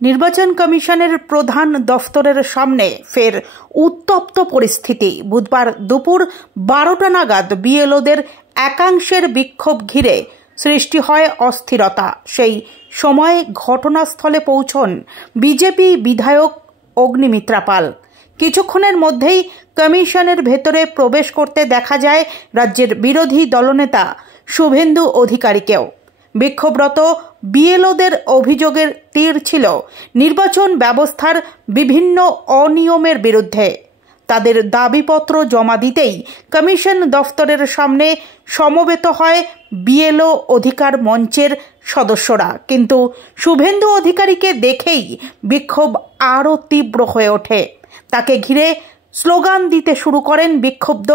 নির্বাচন কমিশনের প্রধান দফতরের সামনে ফের উত্তপ্ত পরিস্থিতি। বুধবার দুপুর 12টা নাগাদ বিএলওদের একাংশের বিক্ষোভ ঘিরে সৃষ্টি হয় অস্থিরতা। সেই সময় ঘটনাস্থলে পৌঁছন বিজেপি বিধায়ক অগ্নিমিত্রা পাল। কিছুক্ষণের মধ্যেই কমিশনের ভেতরে প্রবেশ করতে দেখা যায় রাজ্যের বিরোধী দলনেতা শুভেন্দু অধিকারীকেও। বিক্ষোভরত বিএলওদের অভিযোগের তীর ছিল নির্বাচন ব্যবস্থার বিভিন্ন অনিয়মের বিরুদ্ধে। তাদের দাবিপত্র জমা দিতেই কমিশন দফতরের সামনে সমবেত হয় বিএলও অধিকার মঞ্চের সদস্যরা। কিন্তু শুভেন্দু অধিকারীকে দেখেই বিক্ষোভ আরও তীব্র হয়ে ওঠে। তাকে ঘিরে স্লোগান দিতে শুরু করেন বিক্ষুব্ধ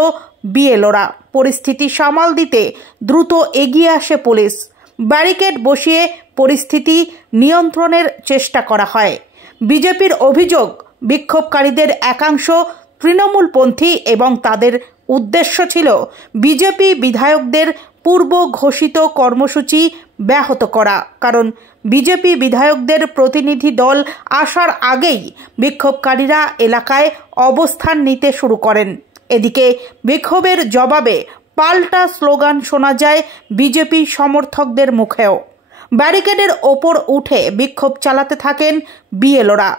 বিএলওরা। পরিস্থিতি সামাল দিতে দ্রুত এগিয়ে আসে পুলিশ। ব্যারিকেড বসিয়ে পরিস্থিতি নিয়ন্ত্রণের চেষ্টা করা হয়। বিজেপির অভিযোগ, বিক্ষোভকারীদের একাংশ তৃণমূলপন্থী এবং তাদের উদ্দেশ্য ছিল বিজেপি বিধায়কদের পূর্ব ঘোষিত কর্মসূচি ব্যাহত করা। কারণ বিজেপি বিধায়কদের প্রতিনিধি দল আসার আগেই বিক্ষোভকারীরা এলাকায় অবস্থান নিতে শুরু করেন। এদিকে বিক্ষোভের জবাবে পাল্টা স্লোগান শোনা যায় বিজেপি সমর্থকদের মুখেও। ব্যারিকেডের ওপর উঠে বিক্ষোভ চালাতে থাকেন বিএলওরা,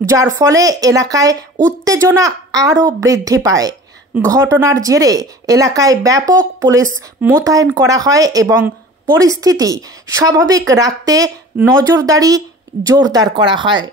যার ফলে এলাকায় উত্তেজনা আরও বৃদ্ধি পায়। ঘটনার জেরে এলাকায় ব্যাপক পুলিশ মোতায়েন করা হয় এবং পরিস্থিতি স্বাভাবিক রাখতে নজরদারি জোরদার করা হয়।